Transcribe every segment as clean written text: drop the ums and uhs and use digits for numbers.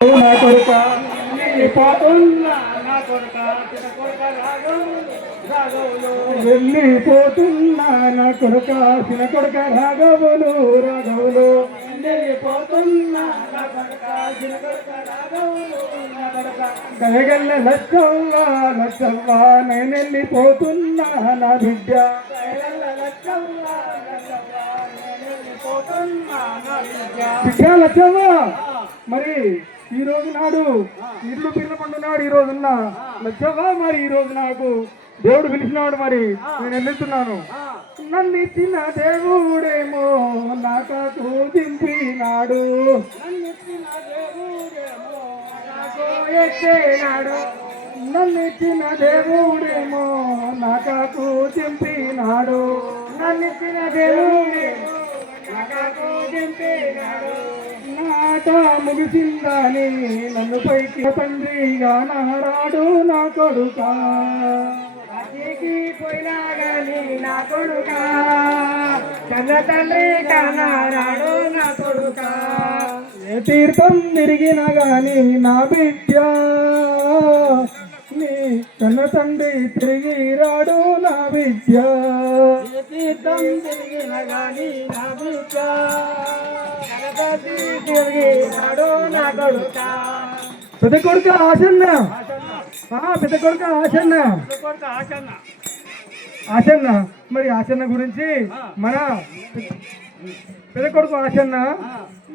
నా కొడుక వెళ్ళిపోతున్నా నా కొడుక చిన్న కొడుక వెళ్ళిపోతున్నా నా కొడుక చిన్న కొడుక రాఘవులు రాఘవులు వెళ్ళిపోతున్నా నా కొడుక చిన్న కొడుక రాఘవులు నా కొడుక గలగల్ల లచ్చవ్వ లచ్చవ్వ నేను వెళ్ళిపోతున్నా నా బిడ్డ గలగల్ల లచ్చవ్వ లచ్చవ్వ నేను వెళ్ళిపోతున్నా నా బిడ్డ లచ్చవ్వ మరి ఈ రోజు నాడు ఇల్లు పిల్ల పండున్నాడు. ఈ రోజున్న లచ్చవ్వా మరి ఈ రోజు నాకు దేవుడు పిలిచినాడు. మరి నేను వెళ్తున్నాను. నన్ను ఇచ్చిన దేవుడేమో నాకు దింపినాడు. నన్ను ఇచ్చిన దేవుడేమో నాకు దింపినాడు. నన్ను ఇచ్చిన దేవుడేమో నాకు దింపినాడు. నాట ముగిసిందని నన్ను పైకి తండ్రిగా నారాడు నా కొడుక అతికి పోయినా గాని నా కొడుక కన్న తండ్రి కానారాడు నా కొడుక ఏ తీర్థం తిరిగినా గాని నా బిడ్డ నీ కన్న తండ్రి తిరిగి రాడు నా బిడ్డ ఏ తీర్థం తిరిగినా గాని నా బిడ్డ పెద్ద కొడుక ఆశన్న పెద్ద కొడుక ఆశన్న ఆశన్న మరి ఆశన్న గురించి మన పెద్ద కొడుకు ఆశన్న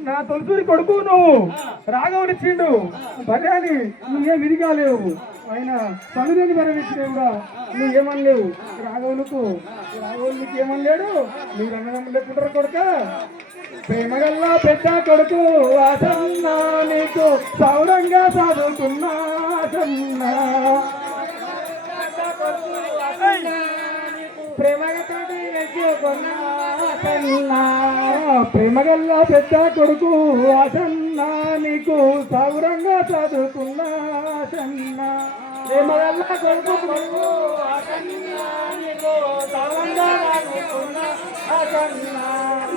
నా తొలిసూరి కొడుకు నువ్వు రాఘవునిచ్చిండు భర్యాని నువ్వేం విరిగాలేవు. ఆయన తల్లిదండ్రి భరవిచ్చినా కూడా నువ్వేమనలేవు. రాఘవులకు ఏమనలేడు. నువ్వు రంగం లేకుంటారు కొడుక ప్రేమగల్లా పెద్ద కొడుకు ఆసన్న నీకు సౌరంగా చదువుకున్నా ప్రేమగల్లా పెద్ద కొడుకు ఆసన్న నీకు సౌరంగా చదువుకున్నా ప్రేమగల్లా కొడుకు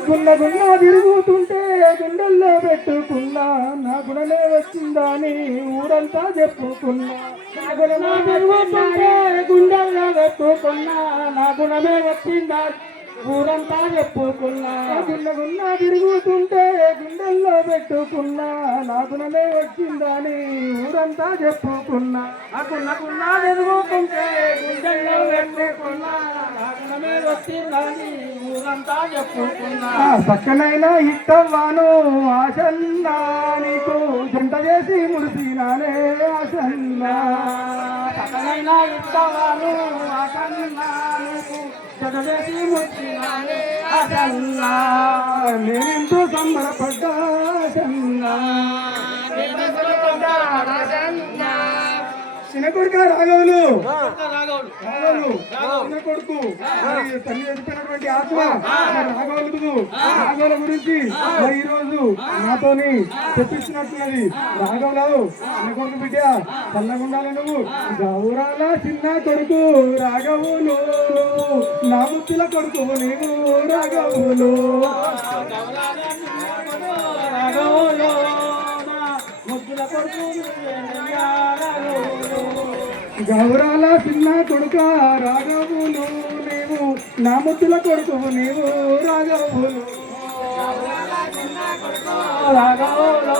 గున్న గున్న తిరుగుతుంటే గుండెల్లో పెట్టుకున్నా నా గుణమే వచ్చిందని ఊరంతా చెప్పుకున్నా. నా గుణమే తిరుగుతుంటే గుండెల్లో పెట్టుకున్నా నా గుణమే వచ్చిందా ఊరంతా చెప్పుకున్నా. గున్న గున్న తిరుగుతుంటే గుండెల్లో పెట్టుకున్నా నా గుణమే వచ్చిందని ఊరంతా చెప్పుకున్నా. గున్న గున్న తిరుగుతుంటే గుండెల్లో పెట్టుకున్నా నా గుణమే వచ్చిందని ఊరంతా చెప్పుకున్నా. పక్కనైనా ఇష్టవాను ఆశన్నా నీకు జంట చేసి ముడిసినానే ఆశన్నా. పక్కనైనా ఇష్టవాను ఆశన్నా నీకు జంట చేసి ముడిసినానే ఆశన్నా. నేనెంతో సంబరపడ్డా ఆశన్నా. చిన్న కొడుక రాఘవులు చిన్న కొడుకు తల్లి చనిపోయినటువంటి ఆత్మ రాఘవుల గురించి మరి ఈ రోజు నాతోని తెప్పిస్తున్నట్టున్నది. రాఘవులు చిన్న కొడుకు బిడ్డ చల్లగుండాలి. నువ్వు గౌరాల చిన్న కొడుకు రాఘవులు నా ముత్తుల కొడుకు నీవు రాఘవులు రాఘవులు ముద్దుల కొడుకు గౌరాల చిన్న కొడుక రాఘవులు నీవు నా ముద్దుల కొడుకు నీవు రాఘవులు రాఘవులు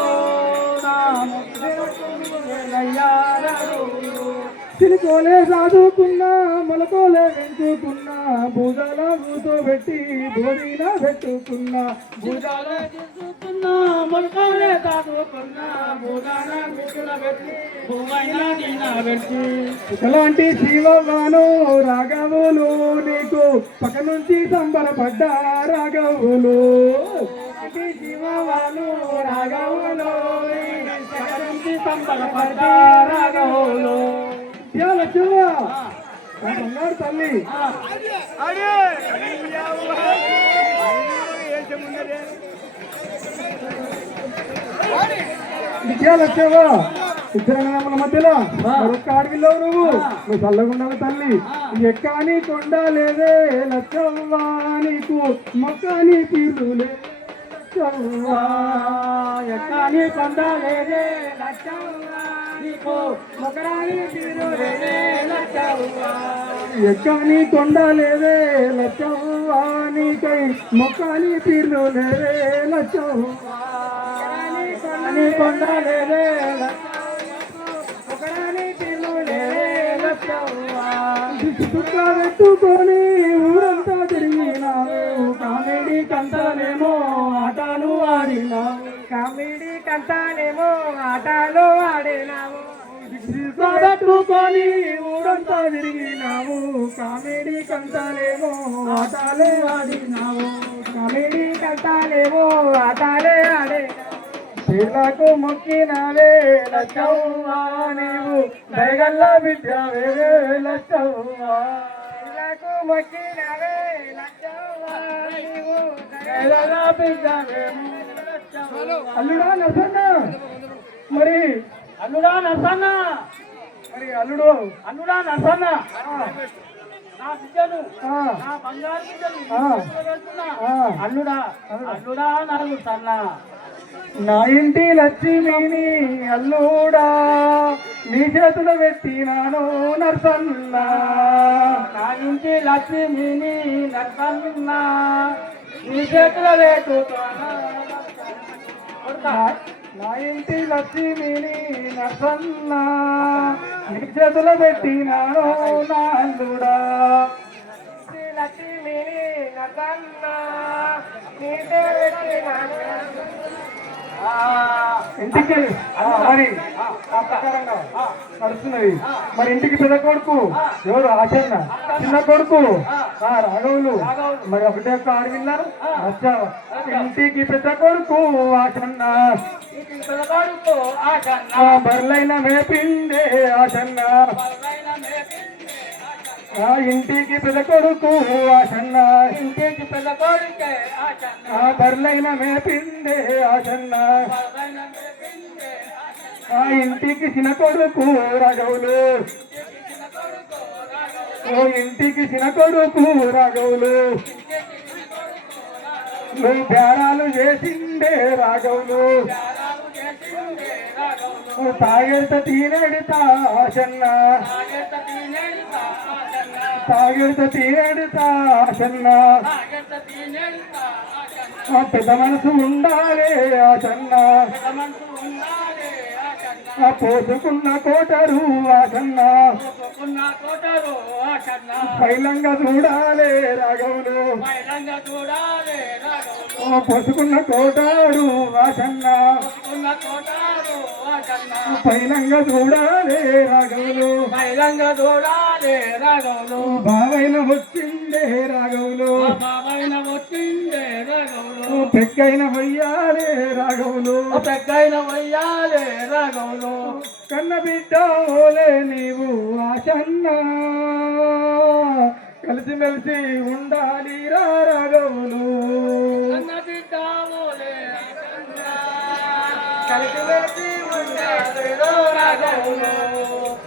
చిలుకోలే చదువుకున్నా మొలకోలే పెంచుకున్నా భూజాల కూర్చోబెట్టి బోడీలా పెట్టుకున్నా. భూజాల చూసుకున్నా మొలకోలే చదువుకున్నా భూజాల పెట్టి పెట్టి ఇలాంటి శివవాను రాఘవులు నీకు పక్క నుంచి సంబరపడ్డా రాఘవులు. శివవాను రాఘవులు పక్క నుంచి సంబరపడ్డా రాఘవులు. బంగారు తల్లి వచ్చావా ఇద్దరు మధ్యలో మరొక్క అడవిలో నువ్వు చల్లగుండాల తల్లి. ఎక్కాని కొండ లేదే లచ్చవ్వా నీకు మొక్కని తీరులే లచ్చవ్వా ఎక్కని కొండలేదే లచ్చవ్వా నీకు మొగరాని తీరులేదే లచ్చవ్వా ఎక్కని కొండలేదే లచ్చవ్వా నీకై మొక్కని పీర్లు లేదే లచ్చవ్వా ఎక్కని కొండలేదే మొగరాని తీరులేదే లచ్చవ్వా చుక్క పెట్టుకొని ఊరంతా తిరిగినావు కామెడీ కంటలేమో ఆటలు ఆడినావు కామెడీ కంటానేమో ఆటలు ఆడినాము పెట్టుకొని ఊరంతా తిరిగినావు కామెడీ కంటలేమో ఆటలు ఆడినావు కామెడీ కంటానేమో ఆటలే ఆడే శిలకు మొక్కినావే లచ్చవ్వా నీవు దయగల్ల బిడ్డవే లచ్చవ్వా నాకు మొక్కినవే లచ్చవ్వా నీవు దయగల్ల బిడ్డవే అల్లుడా నర్సన్న మరి అల్లుడా నర్సన్న మరి అల్లుడు అల్లుడా నర్సన్న నా బిడ్డను ఆ, నా బంగారు బిడ్డను ఆ. తీసుకువెళ్తున్నా. ఆ. అల్లుడా అల్లుడా నాకు సన్న నా ఇంటి లక్ష్మిని అల్లుడా నీ చేతులు పెట్టినాను నర్సన్న నా ఇంటి లక్ష్మిని నర్సన్న నీ చేతుల వేటుతానా నా ఇంటి లక్ష్మిని నర్సన్న నీ చేతులు పెట్టినాను నా అల్లుడా లక్ష్మిని నర్సన్న నీ పెట్టినాను ఇంటికి మరి ఆ ప్రకారంగా నడుస్తున్నది మరి ఇంటికి పెద్ద కొడుకు ఎవరు ఆచరణ చిన్న కొడుకు రాఘవులు మరి ఒకటే ఒక్క ఆడవిల్ల అచ్చా ఇంటికి పెద్ద కొడుకు ఆచరణ పిల్లగాడుకో ఆశన్న బర్లైన మేపిండే ఆచరణ ఇంటికి పెద్ద కొడుకు ఆచరణ ఇంటికి పిల్లగాడికే ఆశన్న బర్లైన మేపిండే ఆచరణ ఇంటికి చిన్న కొడుకు రాఘవులు ఇంటికి చిన్న కొడుకు రాఘవులు నువ్వు బేరాలు చేసిండే రాఘవులు తాగేత తీనేడుతా ఆశన్న తాగేత తీనేడుతా ఆశన్న పెద్ద మనసు ఉండాలే ఆశన్న పోసుకున్న కోటరు ఆశన్న పైలంగా చూడాలే రాఘవులు పోసుకున్న కోటారు ఆశన్న పైలంగా చూడాలే రాఘవులు బావైన వచ్చిండే రాఘవులు పెక్కైన వయ్యాలే రాఘవులు కన్న బిడ్డ ఓలే నీవు ఆశన్న కలిసిమెలిసి ఉండాలి రాఘవులు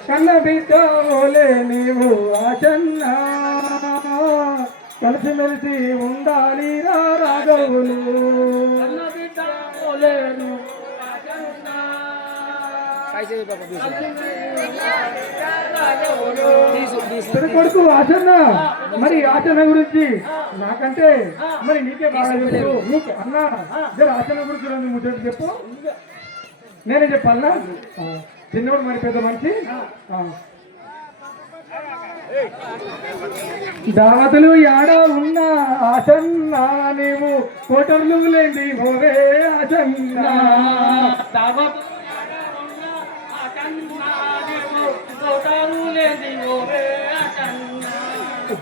కన్న బిడ్డ ఓలే నీవు ఆశన్న కలిసిమెలిసి ఉండాలి రాఘవులు పెద్ద కొడుకు ఆచరణ మరి ఆచరణ గురించి నాకంటే మరి నీకే బాగా తెలుసు నీకు అన్నా జర ఆచరణ గురించి రెండు ముచ్చట్లు చెప్పు నేనే చెప్పాలనా చిన్నవాడు మరి పెద్ద మనిషి దావతులు యాడ ఉన్నా ఆసన్న నీవు కోటర్లు లేండి హోరే ఆసన్న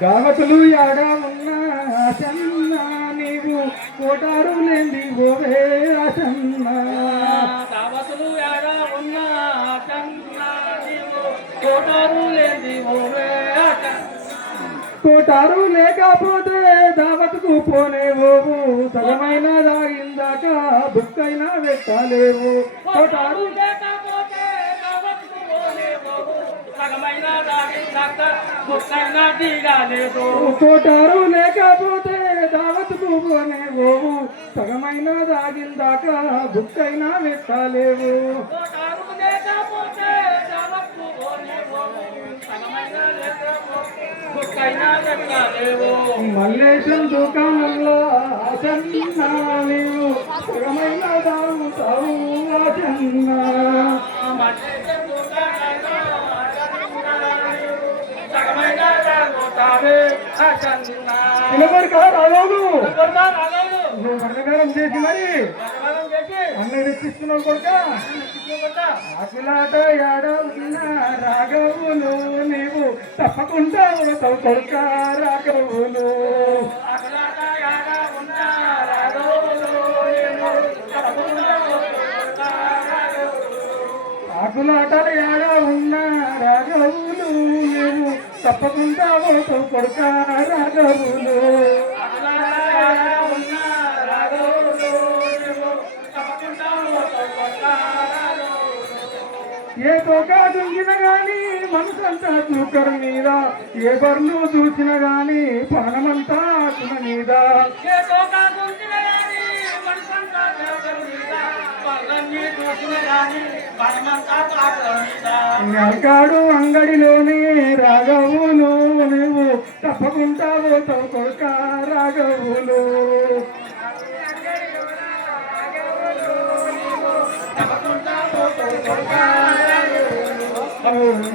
దావతులు యాడ ఉన్నా ఆసన్న నీవు కోటారు లేండి హోరే ఆసన్న కోటారు లేకపోతే దావత్కు పోనేవోవు సగమైన దాగిందాక బుక్కైనా పెట్టలేవు కోటారు కోటారు లేకపోతే దావత్కు పోనేవోవు సగమైన దాగిందాకా బుక్కైనా వెక్కలేవు తాగుకు లేకపోతే దావకు పోనేవో. సగమైన లేకపోతే బుక్కైనా వెక్కలేవు. మల్లేశం దుకాణంలో ఆచన్న నీవు సగమైన దాగుతావు ఆచన్న మల్లేశం దుకాణంలో సగమైన దాగుతావే ఆచన్న. పిలబడికా రాలేదు రాలేదు. నువ్వు వర్ణగారం చేసి మరి వర్ణగారం చేసి అన్న రెచ్చిస్తున్నావు కొడుక ఆకులాట ఏడవుతున్నా రాఘవులు నీవు తప్పకుండా ఉడతావు కొడుక రాఘవులు అగలాట యాడ ఉన్నా రాఘవులు ఏమో తప్పకుండా ఆకులాటలు ఏడ ఉన్నా రాఘవులు నీవు తప్పకుండా పోతావు కొడుక రాఘవులు ఏ తోక దుంగిన గాని మనసంతా తూకరు మీద ఏ బర్లు చూసిన గాని ప్రాణమంతా ఆకుల మీద నరకాడు అంగడిలోనే రాఘవులు నువ్వు తప్పకుండా పోతావు కొడుక రాఘవులు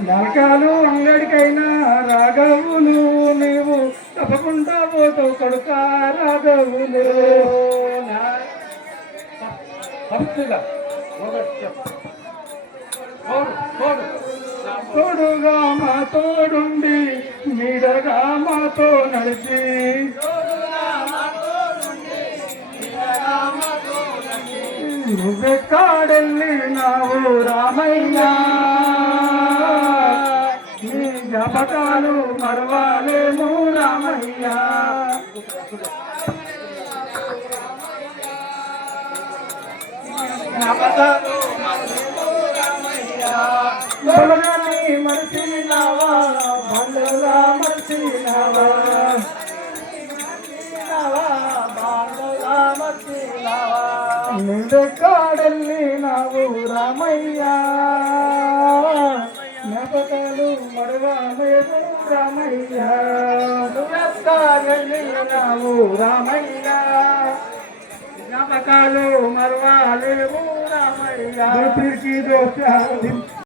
నరకాలు అంగడికైనా రాఘవులు నీవు తప్పకుండా పోతావు కొడుక రాఘవులు తోడుగా మా తోడుండి నీడగా మాతో నడిచి నువ్వెక్కడెళ్ళినావు రామయ్య నీ జ్ఞాపకాలు మరవాలేము రామయ్య బలగాన్ని మరిచినావా బంధువులా మరిచినావా నువ్వెక్కడెళ్ళినావు రామయ్య జ్ఞాపకాలు మరవాలేము రామయ్య నువ్వెక్కడెళ్ళినావు రామయ్య జ్ఞాపకాలు మరవాలేము రామయ్య